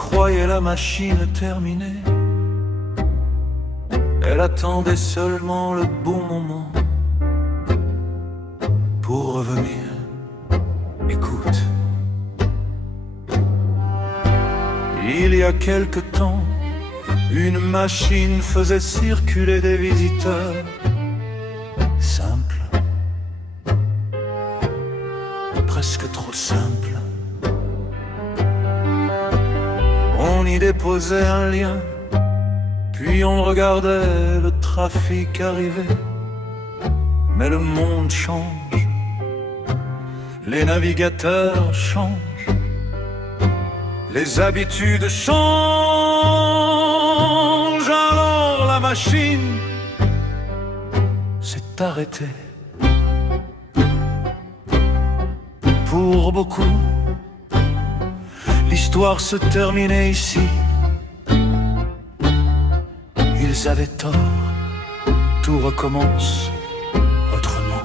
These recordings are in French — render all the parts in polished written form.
croyait la machine terminée. Elle attendait seulement le bon moment pour revenir. Écoute, il y a quelque temps, une machine faisait circuler des visiteurs simples, presque trop simples. On y déposait un lien, puis on regardait le trafic arriver. Mais le monde change, les navigateurs changent, les habitudes changent. Alors la machine s'est arrêtée. Pour beaucoup, l'histoire se terminait ici. Ils avaient tort, tout recommence autrement.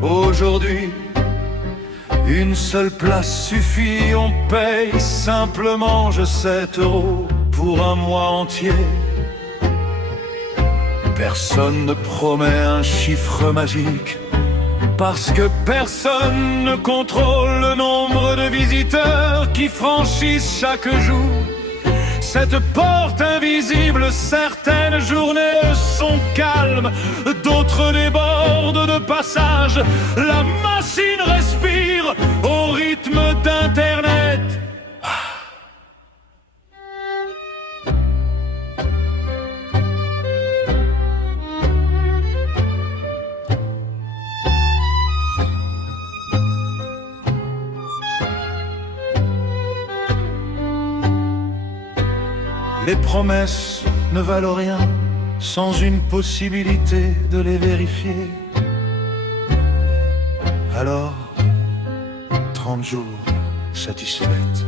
Aujourd'hui, une seule place suffit, on paye simplement 7 € pour un mois entier. Personne ne promet un chiffre magique, parce que personne ne contrôle le nombre de visiteurs qui franchissent chaque jour cette porte invisible. Certaines journées sont calmes, d'autres débordent de passage. La machine respire au rythme d'Internet. Les promesses ne valent rien sans une possibilité de les vérifier. Alors, 30 jours satisfaites.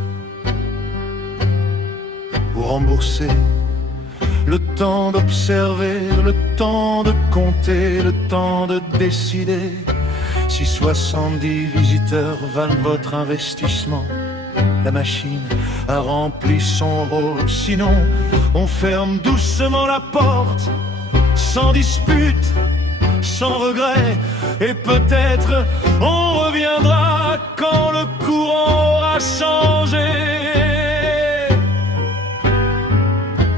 Vous remboursez le temps d'observer, le temps de compter, le temps de décider si 70 visiteurs valent votre investissement. La machine a rempli son rôle, sinon on ferme doucement la porte, sans dispute, sans regret, et peut-être on reviendra quand le courant aura changé.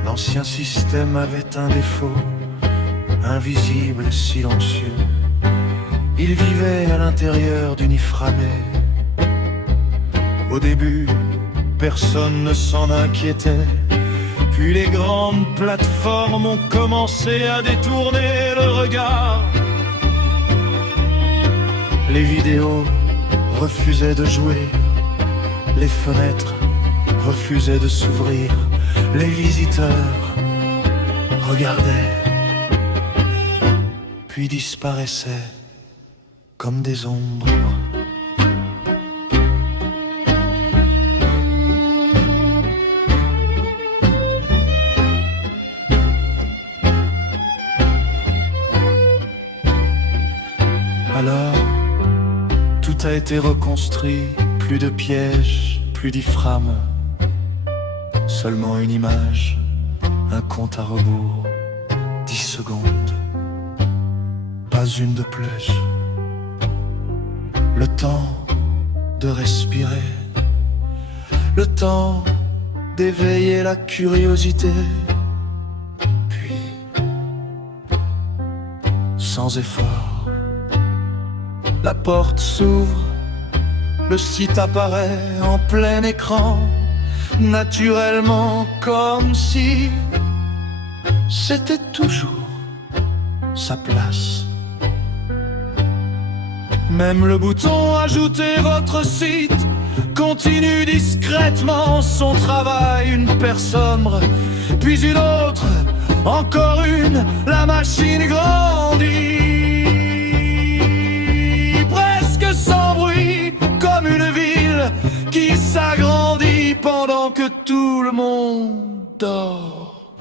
L'ancien système avait un défaut, invisible, silencieux. Il vivait à l'intérieur d'une iframée. Au début, personne ne s'en inquiétait. Puis les grandes plateformes ont commencé à détourner le regard. Les vidéos refusaient de jouer, les fenêtres refusaient de s'ouvrir. Les visiteurs regardaient, puis disparaissaient comme des ombres. Alors, tout a été reconstruit, plus de pièges, plus d'iframes. Seulement une image, un compte à rebours, 10 secondes, pas une de plus. Le temps de respirer, le temps d'éveiller la curiosité. Puis, sans effort, la porte s'ouvre, le site apparaît en plein écran, naturellement, comme si c'était toujours sa place. Même le bouton « Ajouter votre site » continue discrètement son travail. Une personne, puis une autre, encore une, la machine grandit. Sans bruit, comme une ville qui s'agrandit pendant que tout le monde dort.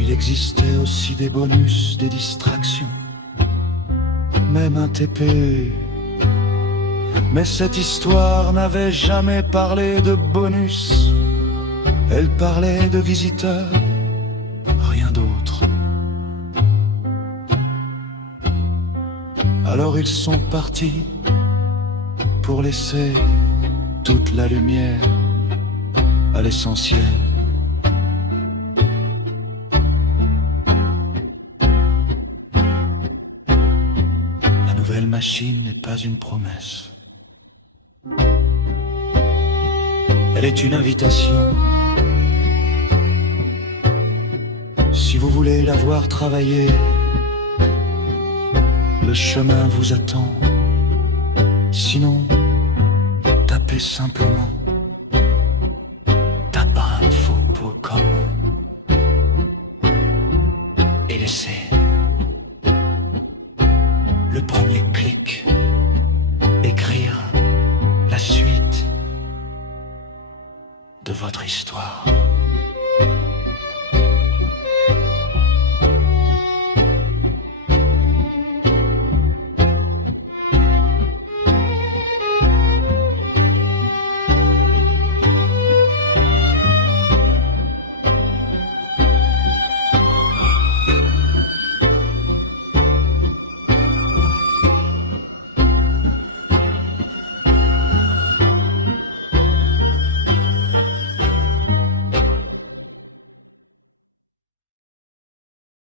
Il existait aussi des bonus, des distractions, même un TP. Mais cette histoire n'avait jamais parlé de bonus. Elle parlait de visiteurs, rien d'autre. Alors ils sont partis pour laisser toute la lumière à l'essentiel. La nouvelle machine n'est pas une promesse. Elle est une invitation. Si vous voulez la voir travailler, le chemin vous attend. Sinon, tapez simplement Tapin Info.com et laissez